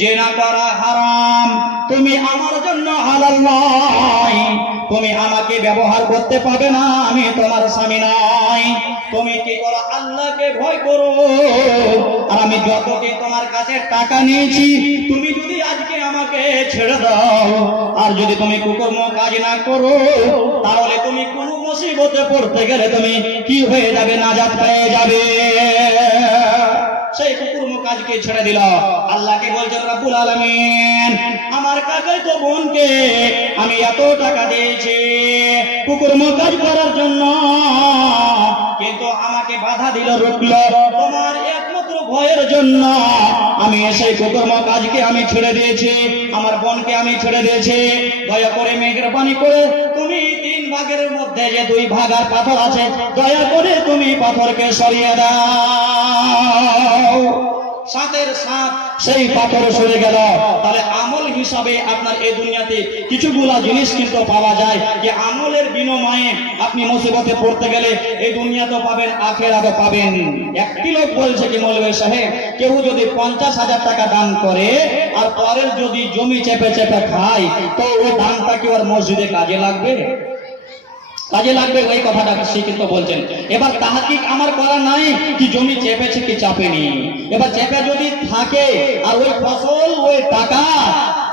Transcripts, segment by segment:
জিনা করা হারাম, তুমি আমার জন্য হালাল নয়, তুমি আমাকে ব্যবহার করতে পাবে না, আমি তোমার স্বামী নয়। তুমি কি করো? আল্লাহকে ভয় করো। আর আমি যতকে তোমার কাছে টাকা নিয়েছি, তুমি যদি আজকে আমাকে ছেড়ে দাও, আর যদি তুমি কুকর্ম কাজ না করো, তাহলে তুমি কোন মুসিবতে পড়তে গেলে তুমি কি হয়ে যাবে? নাজাত পেয়ে যাবে। সেই কুকর্ম কাজকে ছেড়ে দিল। আল্লাহকে বলছেন রব্বুল আলামিন, আমার কাকাই তো বোনকে আমি এত টাকা দিয়েছি কুকর্ম কাজ করার জন্য, কিন্তু আমাকে বাধা দিল, রুখলো। তোমার একমাত্র ভয়ের জন্য আমি সেই কুকর্ম কাজকে আমি ছেড়ে দিয়েছি, আমার বোনকে আমি ছেড়ে দিয়েছি। দয়া করে মেহেরবানি করে তুমি 3 ভাগের মধ্যে যে 2 ভাগ আর পাথর আছে, দয়া করে তুমি পাথরকে সরিয়ে দাও। সাথের সাথ সেই পাথর সরে গেল। তাহলে আমল হিসাবে আপনার এই দুনিয়াতে কিছুগুলা জিনিস কিন্তু পাওয়া যায়, যে আমলের বিনিময়ে আপনি মুসিবতে পড়তে গেলে এই দুনিয়াতেও পাবেন, আখিরাতেও পাবেন। একটি লোক বলছে কি, মৌলভী সাহেব, কেউ যদি 50,000 টাকা দান করে আর পরের যদি জমি চেপে চেপে খায়, তো ওই দানটা কি ওর মসজিদে কাজে লাগবে? কাজে লাগবে? ওই কথাটা সে কিন্তু বলছেন। এবার তাহকিক আমার করা নাই কি জমি চেপেছে কি চাপেনি। এবার চেপে যদি থাকে আর ওই ফসল ওই টাকা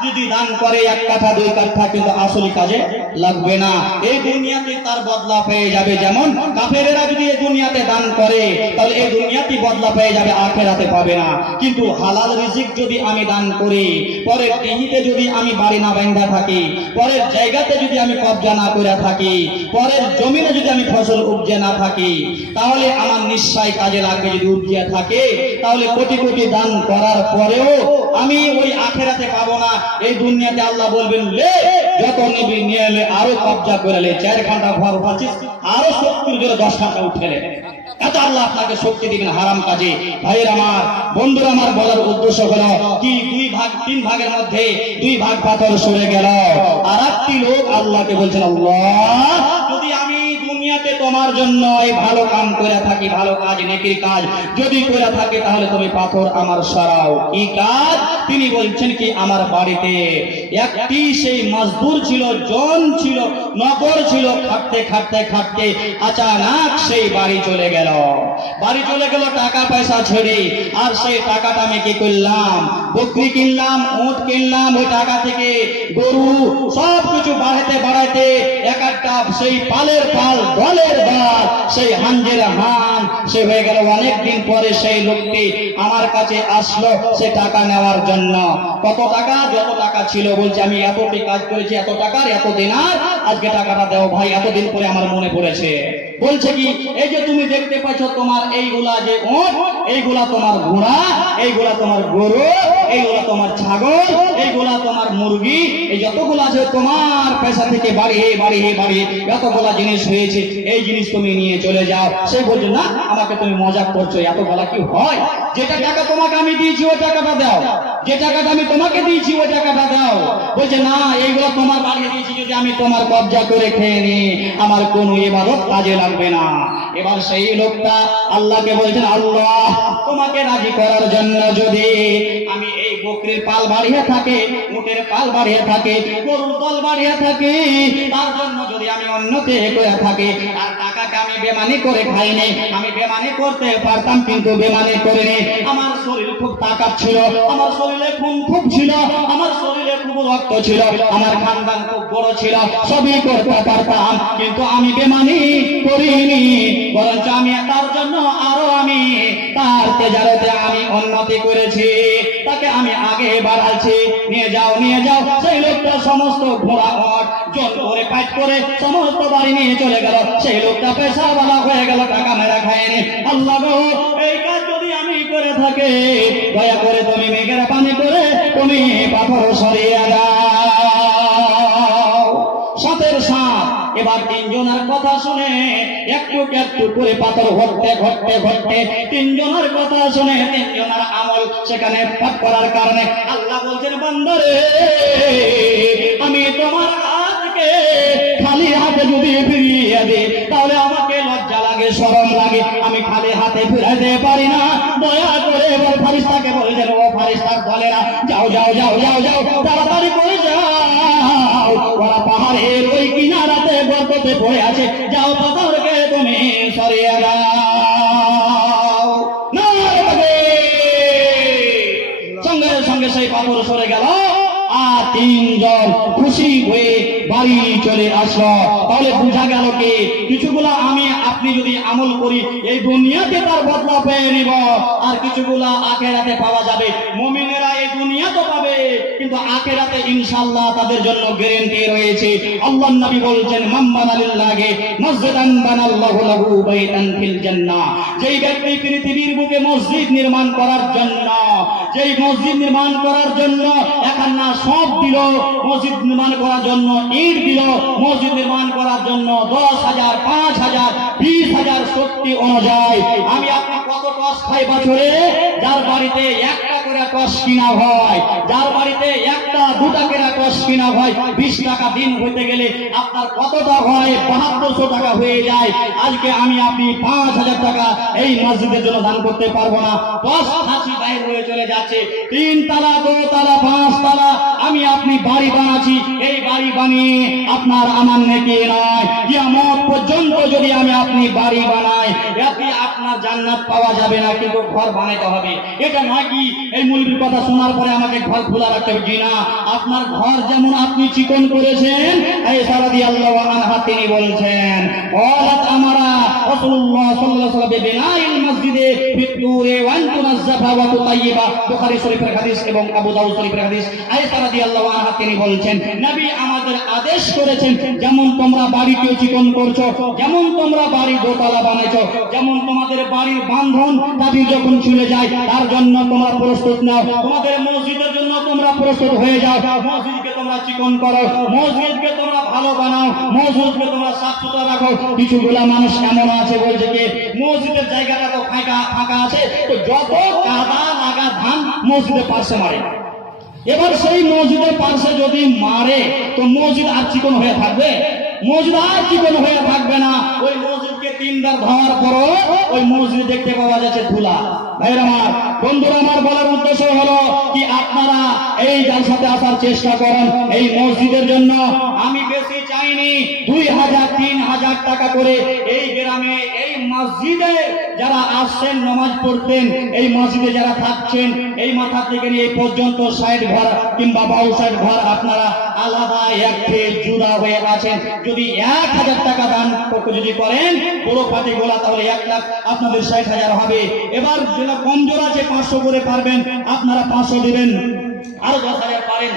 যদি দান করে 1 কাঠা 2 কাঠা, কিন্তু আসলে কাজে লাগবে না। এই দুনিয়াতে তার বদলা পেয়ে যাবে। যেমন কাফেরেরা যদি এই দুনিয়াতে দান করে, তাহলে এই দুনিয়াতে বদলা পেয়ে যাবে, আখিরাতে পাবে না। কিন্তু হালাল রিজিক যদি আমি দান করি, পরের টিহিতে যদি আমি বাড়ি না বাঁধা থাকি, পরের জায়গাতে যদি আমি কবজা না করে থাকি, পরের জমিনে যদি আমি ফসল উপজে না থাকি, তাহলে আমার নিশ্চয় কাজে লাগবে। যদি উপজে থাকে, তাহলে কোটি কোটি দান করার পরেও আমি ওই আখিরাতে পাবো না। এই দুনিয়াতে আল্লাহ বলবেন, লে যত নিবি নিয়ে এলে, আরো কবজা করে লে, 4 ঘন্টা ভর পাচ্ছিস, আরো 70 জোরে 10 ঘন্টা উঠে লে। এত আল্লাহ আপনাকে শক্তি দিবেন হারাম কাজে। ভাইয়ের আমার, বন্ধুরা আমার, বলার উদ্দেশ্য হলো কি, 2 ভাগ 3 ভাগের মধ্যে 2 ভাগ পাথর সরে গেল। আর একটি লোক আল্লাহকে বলছেন, আল্লাহ যদি আমি দুনিয়াতে তোমার জন্য এই ভালো কাম করে থাকি, ভালো কাজ, নেকির কাজ যদি করে থাকি, তাহলে তুমি পাথর আমার সরাও। কি কাজ? তিনি বলছেন কি, আমার বাড়িতে একটি সেই মজদুর ছিল, জন ছিল, নগর ছিল, খাটতে খাটতে খাটতে আচানক সেই বাড়ি চলে গেল। বাড়ি চলে গেল টাকা পয়সা ছেড়ে। আর সেই টাকাটা আমি কি করলাম? বকরি কিনলাম, উট কিনলাম, ওই টাকা থেকে গরু সব কিছু বাড়াইতে বাড়াইতে একটা সেই পালের পাল, দলের দল, সেই হাঞ্জের হান সে হয়ে গেল। অনেকদিন পরে সেই লোকটি আমার কাছে আসলো সে টাকা নেওয়ার জন্য। কত টাকা? যত টাকা ছিল। বলছে, আমি এতটি কাজ করেছি, এত টাকার, এত দিনার, আজকে টাকাটা দাও ভাই, এতদিন পরে আমার মনে পড়েছে। বলছে কি, এই যে তুমি দেখতে পাচ্ছ, তোমার এইগুলা যে উট, এইগুলা তোমার ঘোড়া, এইগুলা তোমার গরু, এইগুলা তোমার ছাগল, এইগুলা তোমার মুরগি, এই যতগুলা আছে তোমার পয়সা থেকে বাড়িয়ে বাড়িয়ে বাড়িয়ে এতগুলা জিনিস হয়েছে, এই জিনিস তুমি নিয়ে চলে যাও। সে বলছে, না, আমাকে তুমি মজাক করছো, এতগুলা কি হয়? যেটা টাকা তোমাকে আমি দিয়েছি ওই টাকাটা দাও, যে টাকাটা আমি তোমাকে দিয়েছি ওই টাকাটা দাও। বলছে, না, এইগুলো তোমার বাড়িয়ে দিয়েছি, যদি আমি তোমার কবজা করে খেয়ে নি, আমার কোনো ইবাদত কাজে লাগবে না। এবার সেই লোকটা আল্লাহকে বলছেন, আল্লাহ তোমাকে রাজি করার জন্য যদি আমি এই বকরির পাল বাড়িয়ে থাকে, উটের পাল বাড়িয়ে থাকে, গরুর পাল বাড়িয়ে থাকে, তার জন্য যদি আমি অন্যতে করে থাকি, আর টাকাকে আমি বেমানি করে খাইনি, আমি বেমানি করতে পারতাম কিন্তু বেমানি করিনি। আমার শরীর খুব তাকাত ছিল, আমার শরীরে খুন খুব ছিল, আমার শরীরে খুব রক্ত ছিল, আমার খানদান খুব বড় ছিল, সবই করতে পারতাম, কিন্তু আমি বেমানি করিনি। বরঞ্চ আমি তার জন্য আরো আমি তার তেজারতে আমি উন্নতি করেছি, তাকে আমি আগে বাড়াচ্ছি। নিয়ে যাও, নিয়ে যাও। সেই লোকটা সমস্ত ঘোড়া ঘট জোর করে পাইট করে সমস্ত বাড়ি নিয়ে চলে গেল। সেই লোকটা পয়সাওয়ালা হয়ে গেল, টাকা মেরা খায়নি। আল্লাহ গো, এই কাজ যদি আমি করে থাকি, দয়া করে তুমি মেঘের পানি করে তুমি পাথর সরিয়ে দাও। সাথের সাথ এবার 3 জনের কথা শুনে একটু একটু করে পাথর ঘটতে ঘটতে ঘটতে 3 জনের কথা শুনে 3 জনের আমল সেখানে পাঠ করার কারণে আল্লাহ বলছেন, বান্দারে, আমি তোমার হাতকে খালি হাতে যদি ফিরিয়ে দিই, তাহলে আমাকে লজ্জা লাগে, শরম লাগে, আমি খালি হাতে ফিরাইতে পারি না। দয়া করে এবার ফারিস্তাকে বলছেন, ও ফারিস্তার দলেরা, যাও যাও যাও যাও যাও, তাড়াতাড়ি করে যাও, ওরা পাহাড়ের ওই কিনারাতে গর্ততে পড়ে আছে, যাও পাথরকে তুমি সরিয়ে দাও। নারে তাকবীর! সঙ্গে সঙ্গে সেই পাথর সরে গেল, আর তিনজন খুশি হয়ে বাড়ি চলে আসলো। তাহলে বোঝা গেল কি, কিছুগুলা আমি আপনি যদি আমল করি এই দুনিয়াতে তার বদলা পেয়ে নিব, আর কিছুগুলা আখেরাতে পাওয়া যাবে। মুমিনেরা এই দুনিয়া তো পাবে, কিন্তু আখেরাতে ইনশাআল্লাহ তাদের জন্য গ্যারান্টি রয়েছে। আল্লাহর নবী বলছেন, মান বানা লিল্লাহি মসজিদান বানাল্লাহু লাহু বাইতান ফিল জান্নাহ। যেই ব্যক্তি পৃথিবীর বুকে মসজিদ নির্মাণ করার জন্য, যেই মসজিদ নির্মাণ করার জন্য এখন না সব দিল, মসজিদ নির্মাণ করার জন্য ইট দিল, মসজিদ নির্মাণ করার জন্য 10,000, 5,000, 20,000 শক্তি অনুযায়ী আমি আপনি কত টস খাই বছরে? যার বাড়িতে একটা করে টস কিনা হয়, যার বাড়িতে একটা দুটা করে টস কিনা হয়, 20 টাকা দিন হইতে গেলে আপনার কতটা হয়? 7200 টাকা হয়ে যায়। আজকে আমি আপনি 5,000 টাকা এই মসজিদের জন্য দান করতে পারবো না। 10 হাসি বাইর হয়ে চলে যাচ্ছে, 3 তালা 2 তালা 5 তালা আমি আপনি বাড়ি বানাচ্ছি। এই বাড়ি বানিয়ে আপনার আমার নেকি নয়, কিয়ামত পর্যন্ত যদি আমি আপনি বাড়ি বানাই, এতে আপনার জান্নাত পাওয়া যাবে না, কিন্তু ঘর বানাইতে হবে। এটা নয় কি এই মূলবীর কথা শোনার পরে আমাকে ঘর খোলা রাখতে হবে, জি না। আপনার ঘর যেমন আপনি চিকন করেছেন, আয়েশা রাদিয়াল্লাহু আনহা তিনি বলছেন, ওয়ালাত আমারা রাসূলুল্লাহ সাল্লাল্লাহু আলাইহি ওয়াসাল্লাম বিনাইল মসজিদে ফিতুরে ওয়া তুনাজ্জাফা ওয়া তুতাইয়িবা। বুখারী শরীফের হাদিস এবং আবু দাউদ শরীফের হাদিস। আয়েশা রাদিয়াল্লাহু আনহা তিনি বলছেন, নবী আমাদের আদেশ করেছেন, যেমন তোমরা বাড়িকে চিকন করছো, যেমন তোমরা বাড়ি দোতলা বানাইছো, যেমন তোমাদের বাড়ির বাঁধন দাবি যখন চলে যায় তার জন্য তোমরা প্রস্তুত নাও, তোমাদের মসজিদের জন্য তোমরা প্রস্তুত হয়ে যাও। মসজিদকে তোমরা চিকন করো, মসজিদকে তোমরা ভালো বানাও, মসজিদকে তোমরা সাফ সুতরা রাখো। কিছুগুলা মানুষ এমন আছে বলছে কি মসজিদের জায়গাটা তো ফাঁকা ফাঁকা আছে, তো যত কাদা লাগা ধান মসজিদের পাশে মারে। এবার সেই মসজিদের পাশে যদি মারে তো মসজিদ আর চিকন হয়ে থাকবে? মসজিদ আর চিকন হয়ে থাকবে না। ওই মসজিদকে 3 বার ধোয়ার পরও ওই মসজিদ দেখতে পাওয়া যাচ্ছে ধুলা। ভাইরা আমার, বন্ধুরা আমার, বলার উদ্দেশ্য হলো কি আপনারা এই জালসাতে আসার চেষ্টা করেন এই মসজিদের জন্য। আমি বেশি চাইনি, 2,000 3,000 টাকা করে এই গ্রামে এই মসজিদে যারা আসছেন নামাজ পড়তেন, এই মসজিদে যারা থাকছেন, এই মাথা থেকে নিয়ে এই পর্যন্ত 60 ঘর কিংবা 62 ঘর আপনারা আলাদা একটি জুড়া হয়ে আছেন। যদি 1,000 টাকা দান যদি করেন পুরো পার্টি গোলা, তাহলে 1 লাখ আপনাদের 60,000 হবে। এবার যেটা কমজোর আছে 500 করে পারবেন আপনারা 500 দিবেন, আরো 10,000